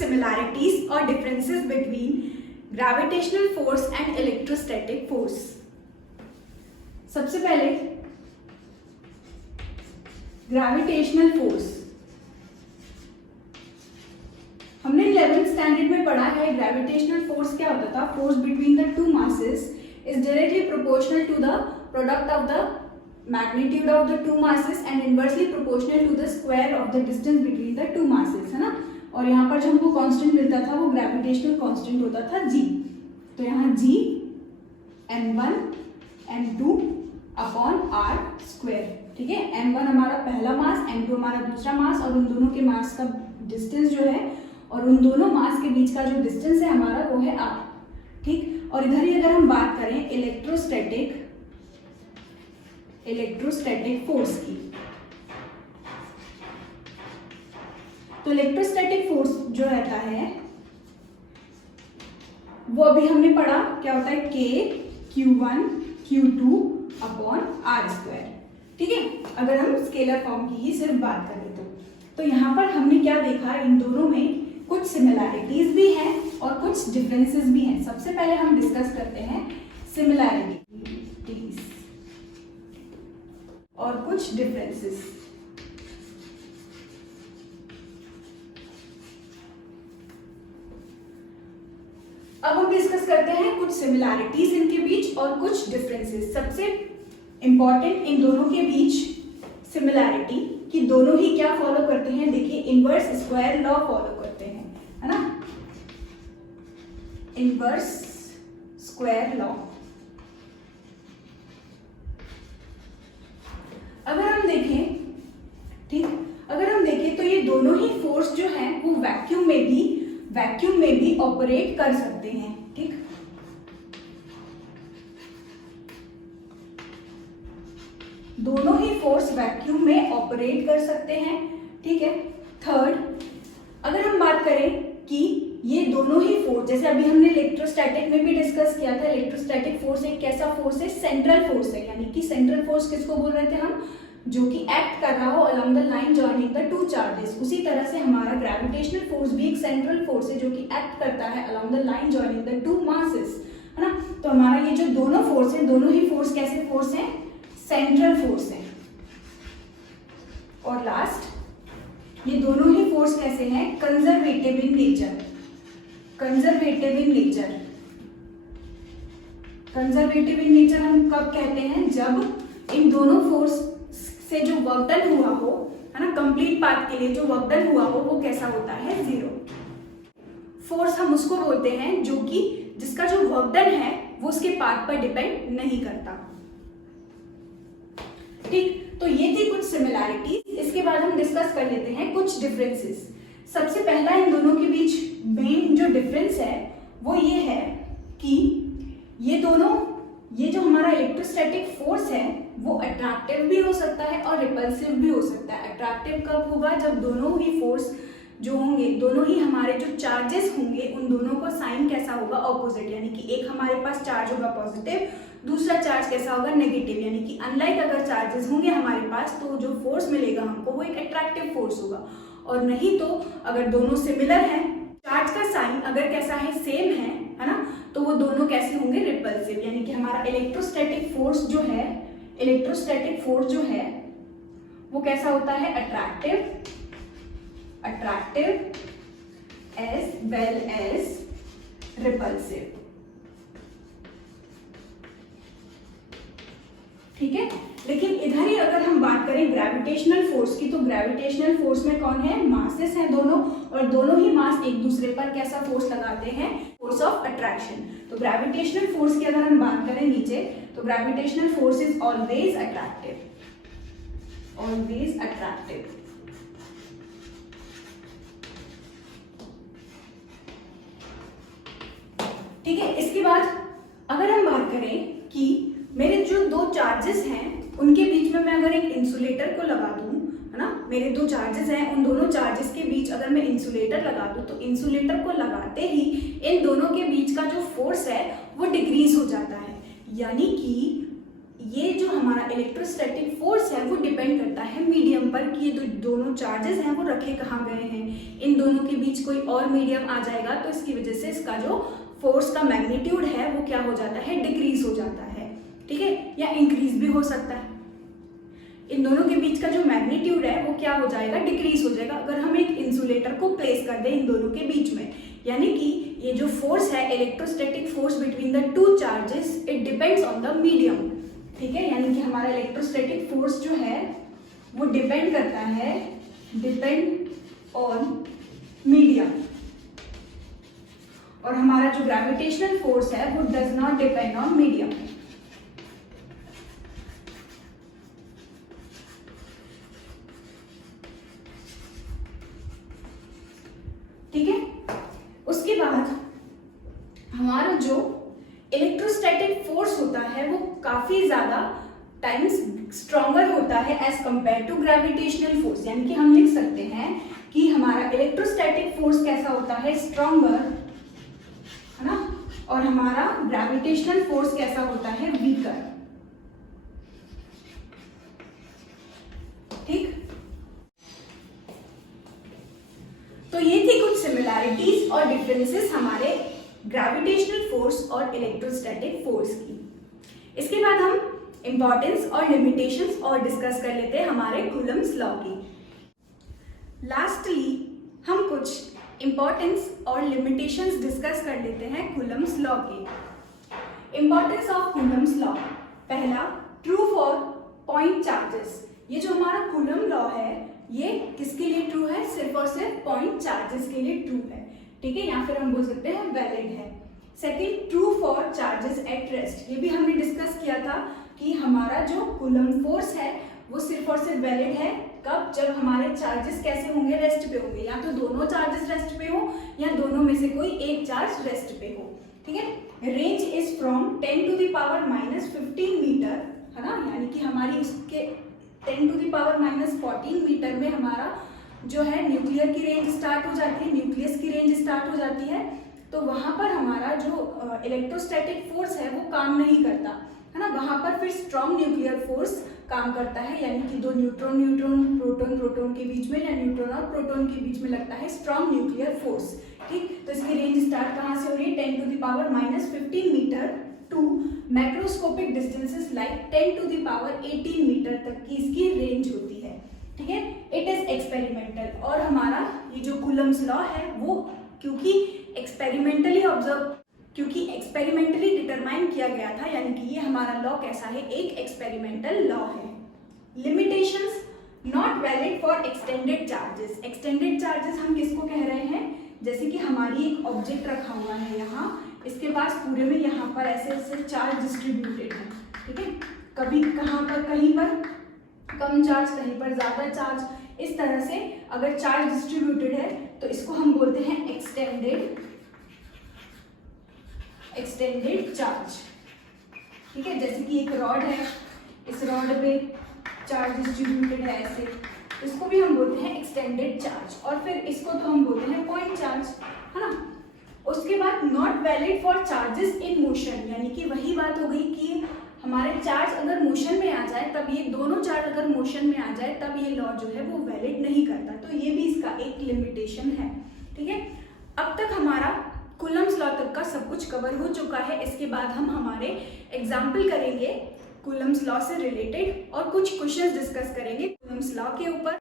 similarities or differences between gravitational force and electrostatic force. सबसे पहले gravitational force, हमने 11th standard में पढ़ा है ग्रेविटेशनल फोर्स क्या होता था. Force between the two masses is directly proportional to the product of the magnitude of the two masses and inversely proportional to the square of the distance between the two masses, है ना. और यहाँ पर जो हमको constant मिलता था वो ग्रेविटेशनल कांस्टेंट होता था g. तो यहाँ g m1 m2 upon r square, ठीक है. m1 हमारा पहला मास, m2 हमारा दूसरा मास, और उन दोनों के मास का डिस्टेंस जो है और उन दोनों मास के बीच का जो डिस्टेंस है हमारा वो है r, ठीक. और इधर ही अगर हम बात करें इलेक्ट्रोस्टैटिक फोर्स की, तो इलेक्ट्रोस्टैटिक फोर्स जो रहता है वो अभी हमने पढ़ा क्या होता है, k q1 q2 upon r square, ठीक है. अगर हम स्केलर फॉर्म की ही सिर्फ बात करें तो यहाँ पर हमने क्या देखा, इन दोनों में कुछ सिमिलैरिटीज भी हैं और कुछ डिफरेंसेस भी हैं. सबसे पहले हम डिस्कस करते हैं सिमिलैरिटीज और कुछ डिफरेंसेस. अब हम डिस्कस करते हैं कुछ सिमिलैरिटीज इनके बीच और कुछ डिफरेंसेस. सबसे इंपॉर्टेंट इन दोनों के बीच सिमिलैरिटी कि दोनों ही क्या फॉलो करते हैं, देखिए इनवर्स स्क्वायर लॉ फॉलो करते हैं, है ना. Inverse square law. अगर हम देखें, ठीक, अगर हम देखें तो ये दोनों ही फोर्स जो है वो वैक्यूम में भी ऑपरेट कर सकते हैं, ठीक. दोनों ही फोर्स वैक्यूम में ऑपरेट कर सकते हैं, ठीक है. थर्ड, अगर हम बात करें कि ये दोनों ही फोर्स, जैसे अभी हमने इलेक्ट्रोस्टैटिक में भी डिस्कस किया था, इलेक्ट्रोस्टैटिक फोर्स एक कैसा फोर्स है, सेंट्रल फोर्स है. यानी कि सेंट्रल फोर्स किसको बोल रहे थे हम, जो कि एक्ट कर रहा हो along the line joining the two charges. उसी तरह से हमारा ग्रेविटेशनल फोर्स भी एक सेंट्रल फोर्स है जो कि एक्ट करता है along the line joining the two masses, है ना. तो हमारा ये जो दोनों फोर्स है, दोनों ही फोर्स कैसे फोर्स है, सेंट्रल फोर्स है. और लास्ट, ये दोनों ही फोर्स कैसे हैं, conservative in nature. Conservative in nature हम कब कहते हैं, जब इन दोनों फोर्स से जो वर्क डन हुआ हो, है ना, कंप्लीट पाथ के लिए जो वर्क डन हुआ हो वो कैसा होता है, जीरो. फोर्स हम उसको बोलते हैं जो कि जिसका जो वर्क डन है वो उसके पाथ पर डिपेंड नहीं करता, ठीक. तो ये थी कुछ सिमिलैरिटीज. इसके बाद हम डिस्कस कर लेते हैं कुछ डिफरेंसेस. सबसे पहला इन दोनों के बीच मेन जो डिफरेंस है वो ये है कि ये जो हमारा इलेक्ट्रोस्टैटिक फोर्स है वो अट्रैक्टिव भी हो सकता है और रिपल्सिव भी हो सकता है. अट्रैक्टिव कब होगा, जब दोनों ही फोर्स जो होंगे, दोनों ही हमारे जो चार्जेस होंगे उन दोनों का साइन कैसा होगा, ऑपोजिट. यानी कि एक हमारे पास चार्ज होगा पॉजिटिव, दूसरा चार्ज कैसा होगा, नेगेटिव. यानी कि अनलाइक अगर चार्जेस होंगे हमारे पास तो जो फोर्स मिलेगा हमको वो एक अट्रैक्टिव फोर्स होगा. और नहीं तो अगर दोनों सिमिलर हैं, चार्ज का साइन अगर कैसा है, सेम है ना, तो वो दोनों कैसे होंगे, रिपल्सिव. यानी कि हमारा इलेक्ट्रोस्टैटिक फोर्स जो है वो कैसा होता है, attractive as well as repulsive, ठीक है. लेकिन इधर ही अगर हम बात करें ग्रेविटेशनल फोर्स की, तो ग्रेविटेशनल फोर्स में कौन है, मासेस हैं दोनों, और दोनों ही मास एक दूसरे पर कैसा फोर्स लगाते हैं, फोर्स ऑफ अट्रैक्शन. तो ग्रेविटेशनल फोर्स की अगर हम बात करें नीचे, तो gravitational force is always attractive, ठीक है. इसके बाद अगर हम बात करें कि मेरे जो दो चार्जेस हैं उनके बीच में मैं अगर एक इंसुलेटर को लगा दूं, है ना, मेरे दो चार्जेस हैं, उन दोनों चार्जेस के बीच अगर मैं इंसुलेटर लगा दूं तो इंसुलेटर को लगाते ही इन दोनों के बीच का जो फोर्स है वो डिक्रीज हो जाता है. यानी कि ये जो हमारा इलेक्ट्रोस्टैटिक फोर्स है वो डिपेंड करता है मीडियम पर कि ये दोनों चार्जेस हैं वो रखे कहाँ गए हैं। इन दोनों के बीच कोई और मीडियम आ जाएगा तो इसकी वजह से इसका जो फोर्स का मैग्नीट्यूड है वो क्या हो जाता है, डिक्रीज हो जाता है, ठीक है, या इंक्रीज भी हो सकता है। इन दोनों के बीच का जो मैग्नीट्यूड है वो क्या हो जाएगा, डिक्रीज हो जाएगा अगर हम एक इंसुलेटर को प्लेस कर दें इन दोनों के बीच में। यानी कि ये जो फोर्स है electrostatic force between the two charges it depends on the medium, ठीक है। यानी कि हमारा इलेक्ट्रोस्टैटिक फोर्स जो है वो डिपेंड करता है, डिपेंड ऑन मीडियम, और हमारा जो ग्रेविटेशनल फोर्स है वो does not depend on medium. ठीक है, उसके बाद हमारा जो इलेक्ट्रोस्टैटिक फोर्स होता है वो काफी ज्यादा टाइम्स स्ट्रॉन्गर होता है as compare to gravitational force. यानी कि हम लिख सकते हैं कि हमारा इलेक्ट्रोस्टैटिक फोर्स कैसा होता है, स्ट्रॉन्गर, है ना, और हमारा ग्रेविटेशनल फोर्स कैसा होता है, वीकर। ठीक, तो ये थी कुछ सिमिलैरिटीज और डिफरेंसेस हमारे ग्रेविटेशनल फोर्स और इलेक्ट्रोस्टैटिक फोर्स की। इसके बाद हम इंपॉर्टेंस और लिमिटेशंस और डिस्कस कर लेते हैं हमारे कूलम्स लॉ की। लास्टली हम कुछ इंपॉर्टेंस और लिमिटेशंस डिस्कस कर लेते हैं कूलम्स लॉ के। इंपॉर्टेंस ऑफ कूलम्स लॉ, पहला, ट्रू फॉर पॉइंट चार्जेस। ये जो हमारा कूलम लॉ है ये किसके लिए ट्रू है, सिर्फ और सिर्फ पॉइंट चार्जेस के लिए ट्रू है, ठीक है, या फिर हम बोल सकते हैं वैलिड है। Second, true for charges at rest. ये भी हमने डिस्कस किया था कि हमारा जो कूलम फोर्स है वो सिर्फ और सिर्फ वैलिड है कब, जब हमारे चार्जेस कैसे होंगे, रेस्ट पे होंगे, या तो दोनों चार्जेस रेस्ट पे हो या दोनों में से कोई एक चार्ज रेस्ट पे हो, ठीक है। Range is from 10 to the power -15 metre, है ना, यानी कि हमारी उसके 10 to the power -14 मीटर में हमारा जो है न्यूक्लियर की रेंज स्टार्ट हो जाती है, न्यूक्लियस की रेंज स्टार्ट हो जाती है। तो वहां पर हमारा जो इलेक्ट्रोस्टैटिक फोर्स है वो काम नहीं करता, है ना, वहां पर फिर स्ट्रॉन्ग न्यूक्लियर फोर्स काम करता है, यानी कि दो न्यूट्रॉन न्यूट्रॉन प्रोटॉन प्रोटॉन के बीच में या न्यूट्रॉन और प्रोटॉन के बीच में लगता है स्ट्रॉन्ग न्यूक्लियर फोर्स। ठीक, तो इसकी रेंज स्टार्ट कहाँ से हो रही है, 10 to the power -15 metre to macroscopic distances like 10 to the power 18 metre तक की इसकी रेंज होती है, ठीक है। इट इज एक्सपेरिमेंटल, और हमारा ये जो कूलम्स लॉ है वो क्योंकि एक्सपेरिमेंटली डिटरमाइन किया गया था, यानी कि ये हमारा लॉ कैसा है, एक एक्सपेरिमेंटल लॉ है। Limitations, not valid for extended charges. Extended charges हम किसको कह रहे हैं, जैसे कि हमारी एक ऑब्जेक्ट रखा हुआ है यहाँ, इसके पास पूरे में यहाँ पर ऐसे ऐसे चार्ज डिस्ट्रीब्यूटेड है, ठीक है, कभी कहाँ पर, कहीं पर कम चार्ज, कहीं पर ज्यादा चार्ज, इस तरह से अगर चार्ज डिस्ट्रीब्यूटेड है तो इसको हम बोलते हैं एक्सटेंडेड चार्ज, ठीक है। जैसे कि एक रॉड है, इस रॉड पे चार्ज डिस्ट्रीब्यूटेड है ऐसे, इसको भी हम बोलते हैं एक्सटेंडेड चार्ज, और फिर इसको तो हम बोलते हैं पॉइंट चार्ज, है ना। उसके बाद not valid for charges in motion, यानी कि वही बात हो गई कि हमारे चार्ज अगर मोशन में आ जाए तब ये दोनों चार्ज अगर मोशन में आ जाए तब ये लॉ जो है वो वैलिड नहीं करता, तो ये भी इसका एक लिमिटेशन है, ठीक है। अब तक हमारा कूलम्स लॉ तक का सब कुछ कवर हो चुका है। इसके बाद हम हमारे एग्जाम्पल करेंगे कूलम्स लॉ से रिलेटेड और कुछ क्वेश्चंस डिस्कस करेंगे कूलम्स लॉ के ऊपर।